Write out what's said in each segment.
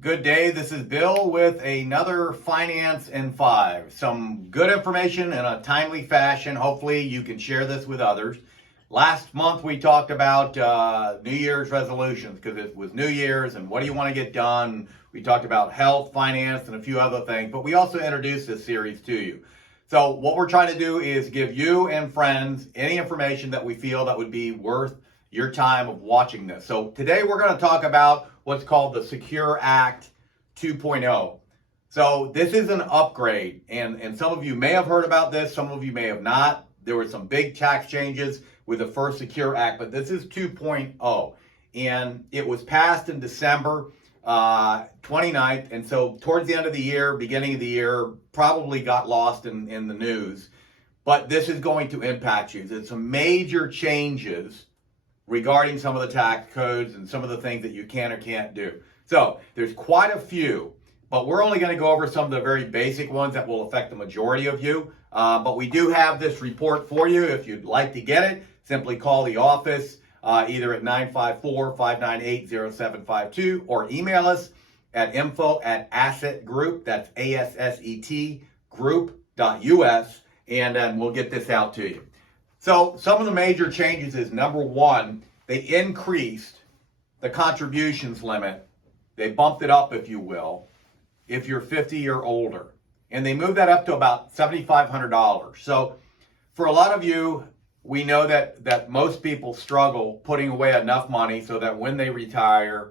Good day. This is Bill with another Finance in 5. Some good information in a timely fashion. Hopefully you can share this with others. Last month we talked about New Year's resolutions because it was New Year's and what do you want to get done. We talked about health, finance, and a few other things, but we also introduced this series to you. So what we're trying to do is give you and friends any information that we feel that would be worth your time of watching this. So today we're going to talk about what's called the Secure Act 2.0. So this is an upgrade, and some of you may have heard about this, some of you may have not. There were some big tax changes with the first Secure Act, but this is 2.0, and it was passed in December 29th, and so towards the end of the year, beginning of the year, probably got lost in the news, but this is going to impact you. There's some major changes regarding some of the tax codes and some of the things that you can or can't do. So there's quite a few, but we're only going to go over some of the very basic ones that will affect the majority of you. But we do have this report for you. If you'd like to get it, simply call the office either at 954-598-0752 or email us at info@assetgroup, that's ASSET group.us, and we'll get this out to you. So some of the major changes is, number one, they increased the contributions limit. They bumped it up, if you will, if you're 50 or older. And they moved that up to about $7,500. So for a lot of you, we know that most people struggle putting away enough money so that when they retire,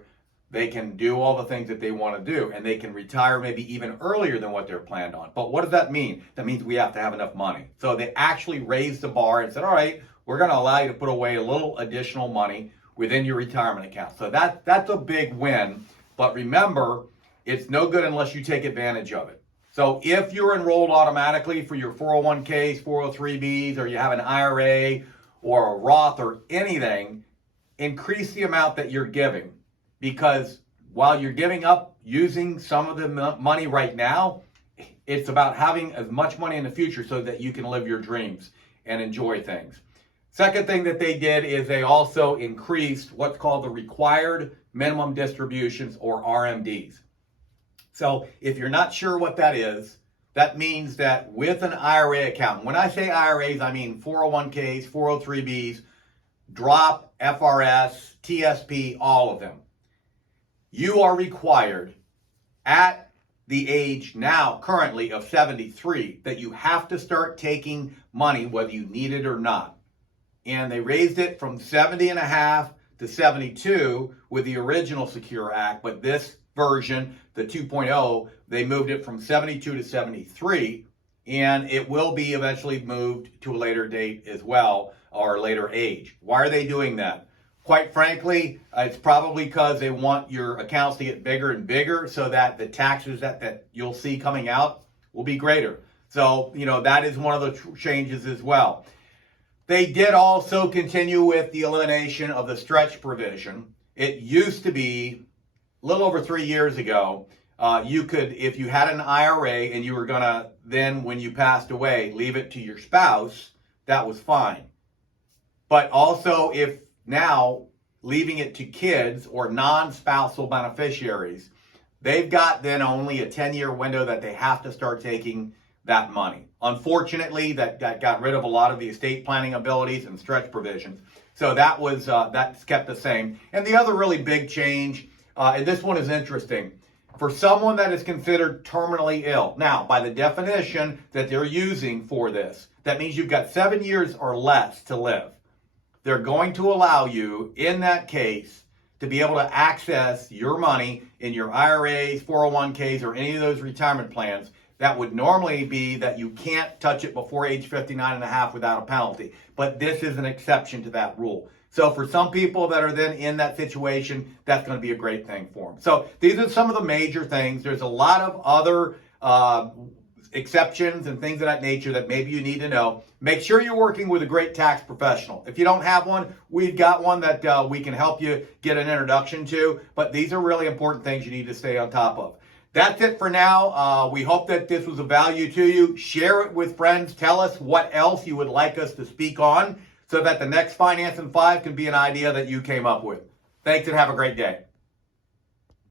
they can do all the things that they want to do, and they can retire maybe even earlier than what they're planned on. But what does that mean? That means we have to have enough money. So they actually raised the bar and said, all right, we're going to allow you to put away a little additional money within your retirement account. So that's a big win. But remember, it's no good unless you take advantage of it. So if you're enrolled automatically for your 401ks, 403bs, or you have an IRA or a Roth or anything, increase the amount that you're giving. Because while you're giving up using some of the money right now, it's about having as much money in the future so that you can live your dreams and enjoy things. Second thing that they did is they also increased what's called the required minimum distributions, or RMDs. So if you're not sure what that is, that means that with an IRA account, when I say IRAs, I mean 401ks, 403bs, DROP, FRS, TSP, all of them. You are required at the age now currently of 73 that you have to start taking money whether you need it or not. And they raised it from 70 and a half to 72 with the original Secure Act, but this version, the 2.0, they moved it from 72 to 73, and it will be eventually moved to a later date as well, or a later age. Why are they doing that? Quite frankly, it's probably because they want your accounts to get bigger and bigger so that the taxes that you'll see coming out will be greater. So, that is one of the changes as well. They did also continue with the elimination of the stretch provision. It used to be, a little over 3 years ago, you could, if you had an IRA and you were going to then, when you passed away, leave it to your spouse, that was fine. But also, if now leaving it to kids or non-spousal beneficiaries, they've got then only a 10-year window that they have to start taking that money. Unfortunately, that got rid of a lot of the estate planning abilities and stretch provisions. So that's kept the same. And the other really big change, and this one is interesting, for someone that is considered terminally ill. Now, by the definition that they're using for this, that means you've got 7 years or less to live. They're going to allow you, in that case, to be able to access your money in your IRAs, 401ks, or any of those retirement plans. That would normally be that you can't touch it before age 59 and a half without a penalty. But this is an exception to that rule. So for some people that are then in that situation, that's going to be a great thing for them. So these are some of the major things. There's a lot of other exceptions and things of that nature that maybe you need to know. Make sure you're working with a great tax professional. If you don't have one, we've got one that we can help you get an introduction to. But these are really important things you need to stay on top of. That's it for now. We hope that this was of value to you. Share it with friends. Tell us what else you would like us to speak on so that the next Finance in 5 can be an idea that you came up with. Thanks and have a great day.